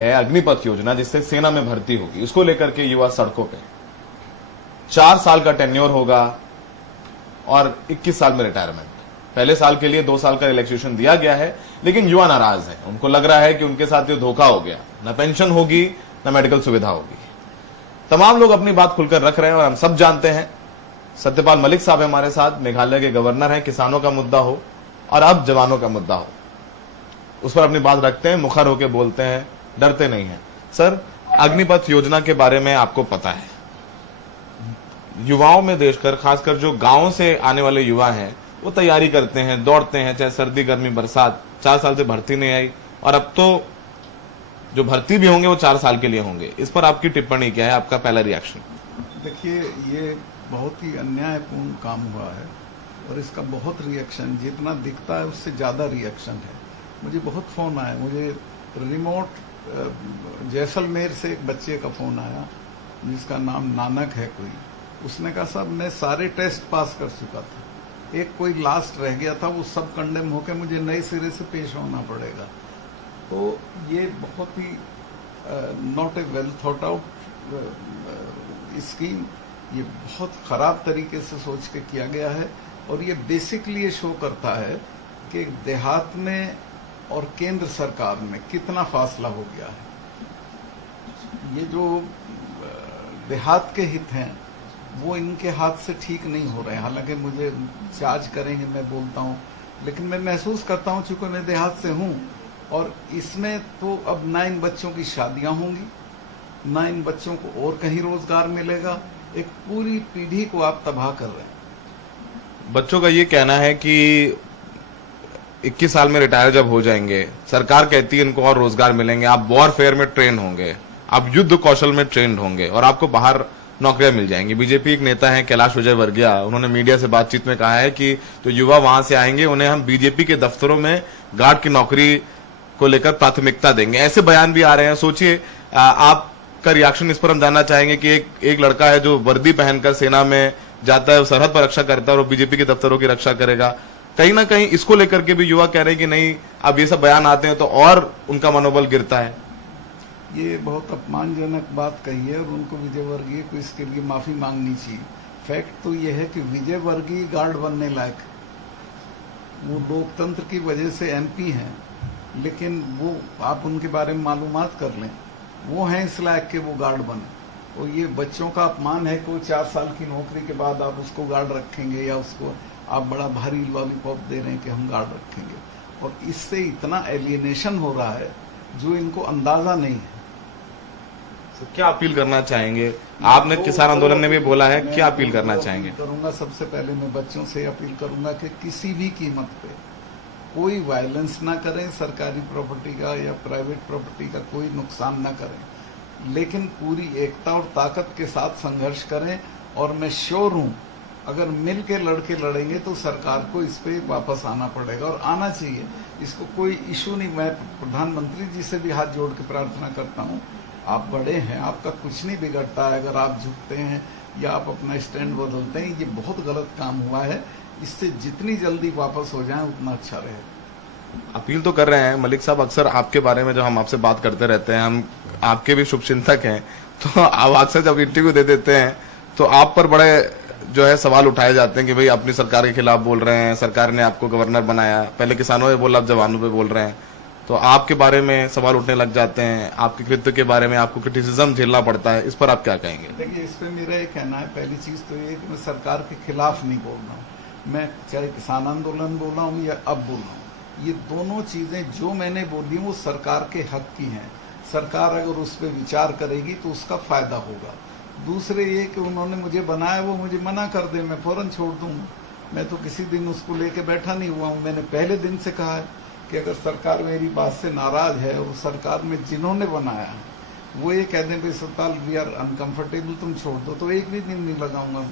है अग्निपथ योजना, जिससे सेना में भर्ती होगी, उसको लेकर के युवा सड़कों पे 4 साल का टेन्योर होगा और 21 साल में रिटायरमेंट। पहले साल के लिए 2 साल का रिलैक्सेशन दिया गया है, लेकिन युवा नाराज हैं। उनको लग रहा है कि उनके साथ ये धोखा हो गया, न पेंशन होगी न मेडिकल सुविधा होगी। तमाम लोग अपनी बात खुलकर रख रहे हैं और हम सब जानते हैं। सत्यपाल मलिक साहब हमारे साथ, मेघालय के गवर्नर हैं। किसानों का मुद्दा हो और अब जवानों का मुद्दा हो, उस पर अपनी बात रखते हैं, मुखर होकर बोलते हैं, डरते नहीं हैं। सर, अग्निपथ योजना के बारे में आपको पता है, युवाओं में देशकर खासकर जो गांवों से आने वाले युवा हैं वो तैयारी करते हैं, दौड़ते हैं, चाहे सर्दी गर्मी बरसात। 4 साल से भर्ती नहीं आई और अब तो जो भर्ती भी होंगे वो 4 साल के लिए होंगे। इस पर आपकी टिप्पणी क्या है, आपका पहला रिएक्शन? देखिए, ये बहुत ही अन्यायपूर्ण काम हुआ है और इसका बहुत रिएक्शन, जितना दिखता है उससे ज्यादा रिएक्शन है। मुझे बहुत फोन आए, मुझे रिमोट जैसलमेर से एक बच्चे का फोन आया जिसका नाम नानक है कोई। उसने कहा साहब मैं सारे टेस्ट पास कर चुका था, एक कोई लास्ट रह गया था, वो सब कंडेम होके मुझे नए सिरे से पेश होना पड़ेगा। तो ये बहुत ही not a well thought out scheme, ये बहुत खराब तरीके से सोच के किया गया है। और ये बेसिकली ये शो करता है कि देहात में और केंद्र सरकार में कितना फासला हो गया है। ये जो देहात के हित हैं वो इनके हाथ से ठीक नहीं हो रहे हैं। हालांकि मुझे चार्ज करेंगे, मैं बोलता हूँ, लेकिन मैं महसूस करता हूँ, चूंकि मैं देहात से हूँ, और इसमें तो अब ना इन बच्चों की शादियां होंगी, ना इन बच्चों को और कहीं रोजगार मिलेगा। एक पूरी पीढ़ी को आप तबाह कर रहे हैं। बच्चों का ये कहना है कि 21 साल में रिटायर जब हो जाएंगे, सरकार कहती है इनको और रोजगार मिलेंगे, आप वॉरफेयर में ट्रेन होंगे, आप युद्ध कौशल में ट्रेंड होंगे और आपको बाहर नौकरियां मिल जाएंगी। बीजेपी एक नेता है कैलाश विजयवर्गीय, उन्होंने मीडिया से बातचीत में कहा है कि जो युवा वहां से आएंगे उन्हें हम बीजेपी के दफ्तरों में गार्ड की नौकरी को लेकर प्राथमिकता देंगे। ऐसे बयान भी आ रहे हैं। सोचिए, आपका रिएक्शन इस पर हम जानना चाहेंगे कि एक लड़का है जो वर्दी पहनकर सेना में जाता है, सरहद पर रक्षा करता है और बीजेपी के दफ्तरों की रक्षा करेगा। कहीं ना कहीं इसको लेकर के भी युवा कह रहे हैं कि नहीं, अब ये सब बयान आते हैं तो और उनका मनोबल गिरता है। ये बहुत अपमानजनक बात कही है और उनको विजयवर्गीय को इसके लिए माफी मांगनी चाहिए। फैक्ट तो ये है कि विजयवर्गीय गार्ड बनने लायक, वो लोकतंत्र की वजह से एमपी हैं, लेकिन वो आप उनके बारे में मालूमात कर लें, वो हैं इस लायक के वो गार्ड बने। और ये बच्चों का अपमान है कि वो 4 साल की नौकरी के बाद आप उसको गार्ड रखेंगे, या उसको आप बड़ा भारी लॉलीपॉप दे रहे हैं कि हम गार्ड रखेंगे। और इससे इतना एलियनेशन हो रहा है जो इनको अंदाजा नहीं है। तो क्या अपील करना चाहेंगे? आपने किसान आंदोलन में भी बोला है, क्या अपील करना चाहेंगे? करूंगा, सबसे पहले मैं बच्चों से अपील करूंगा कि किसी भी कीमत पे कोई वायलेंस ना करें, सरकारी प्रॉपर्टी का या प्राइवेट प्रॉपर्टी का कोई नुकसान ना करें, लेकिन पूरी एकता और ताकत के साथ संघर्ष करें। और मैं श्योर हूं, अगर मिल के लड़के लड़ेंगे तो सरकार को इस पे वापस आना पड़ेगा और आना चाहिए। इसको कोई इशू नहीं। मैं प्रधानमंत्री जी से भी हाथ जोड़ के प्रार्थना करता हूं, आप बड़े हैं, आपका कुछ नहीं बिगड़ता है अगर आप झुकते हैं या आप अपना स्टैंड बदलते हैं। ये बहुत गलत काम हुआ है, इससे जितनी जल्दी वापस हो जाए उतना अच्छा रहे। अपील तो कर रहे हैं मलिक साहब। अक्सर आपके बारे में जब हम आपसे बात करते रहते हैं, हम आपके भी शुभचिंतक हैं, तो आप अक्सर जब इंटरव्यू दे देते हैं तो आप पर बड़े जो है सवाल उठाए जाते हैं कि भाई अपनी सरकार के खिलाफ बोल रहे हैं, सरकार ने आपको गवर्नर बनाया, पहले किसानों पे बोला, अब जवानों पे बोल रहे हैं, तो आपके बारे में सवाल उठने लग जाते हैं, आपके कृत्य के बारे में आपको क्रिटिसिज्म झेलना पड़ता है। इस पर आप क्या कहेंगे? देखिए, इस पे मेरा ये कहना है, पहली चीज तो ये कि मैं सरकार के खिलाफ नहीं बोल रहा हूँ। मैं चाहे किसान आंदोलन बोला हूँ या अब बोल रहा हूँ, ये दोनों चीजें जो मैंने बोली वो सरकार के हक की हैं। सरकार अगर उस पर विचार करेगी तो उसका फायदा होगा। दूसरे ये कि उन्होंने मुझे बनाया, वो मुझे मना कर दे, मैं फौरन छोड़ दूंगा। मैं तो किसी दिन उसको लेके बैठा नहीं हुआ हूँ। मैंने पहले दिन से कहा है कि अगर सरकार मेरी बात से नाराज है और सरकार में जिन्होंने बनाया है वो ये कह दें भाई सत्ताल वी आर अनकंफर्टेबल, तुम छोड़ दो, तो एक भी दिन नहीं लगाऊंगा।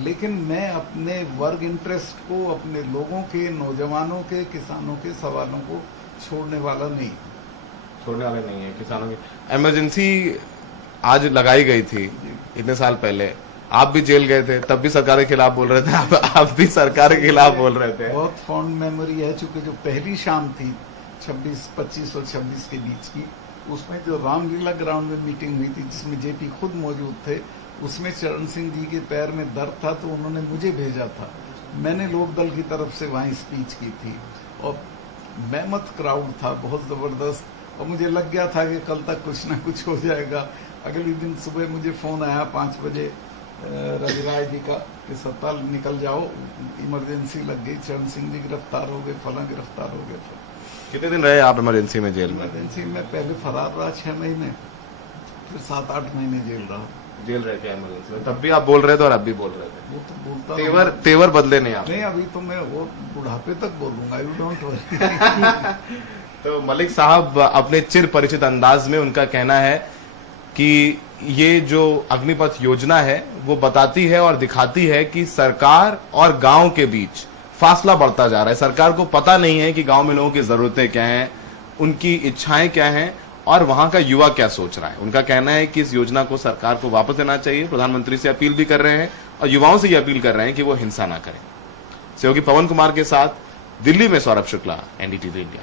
लेकिन मैं अपने वर्ग इंटरेस्ट को, अपने लोगों के, नौजवानों के, किसानों के सवालों को छोड़ने वाला नहीं है। किसानों की इमरजेंसी आज लगाई गई थी इतने साल पहले, आप भी जेल गए थे, तब भी सरकार के खिलाफ बोल रहे थे, आप भी सरकार के खिलाफ बोल रहे थे। बहुत फॉन्ड मेमोरी है, चूंकि जो पहली शाम थी 25 और 26 के बीच की, उसमें जो रामलीला ग्राउंड में मीटिंग हुई थी जिसमें जेपी खुद मौजूद थे, उसमें चरण सिंह जी के पैर में दर्द था तो उन्होंने मुझे भेजा था। मैंने लोकदल की तरफ से वहां स्पीच की थी और मेहमत क्राउड था, बहुत जबरदस्त, और मुझे लग गया था कि कल तक कुछ ना कुछ हो जाएगा। अगले दिन सुबह मुझे फोन आया 5 बजे रविराज जी का कि सत्ता निकल जाओ, इमरजेंसी लग गई, चरण सिंह जी गिरफ्तार हो गए, फला गिरफ्तार हो गए। कितने दिन रहे आप इमरजेंसी में, जेल में? इमरजेंसी में पहले फरार रहा 6 महीने, फिर 7-8 महीने जेल रहा। जेल रह के इमरजेंसी में, तब भी आप बोल रहे थे और अब भी बोल रहे थे। वो तो बोलता तेवर बदले नहीं आप? नहीं, अभी तो मैं वो बुढ़ापे तक बोलूंगा, यू डोंट वरी। तो मलिक साहब अपने चिर परिचित अंदाज में उनका कहना है कि ये जो अग्निपथ योजना है वो बताती है और दिखाती है कि सरकार और गांव के बीच फासला बढ़ता जा रहा है। सरकार को पता नहीं है कि गांव में लोगों की जरूरतें क्या हैं, उनकी इच्छाएं क्या हैं और वहां का युवा क्या सोच रहा है। उनका कहना है कि इस योजना को सरकार को वापस लेना चाहिए। प्रधानमंत्री से अपील भी कर रहे हैं और युवाओं से यह अपील कर रहे हैं कि वो हिंसा ना करें। सहयोगी पवन कुमार के साथ दिल्ली में सौरभ शुक्ला, एनडीटीवी इंडिया।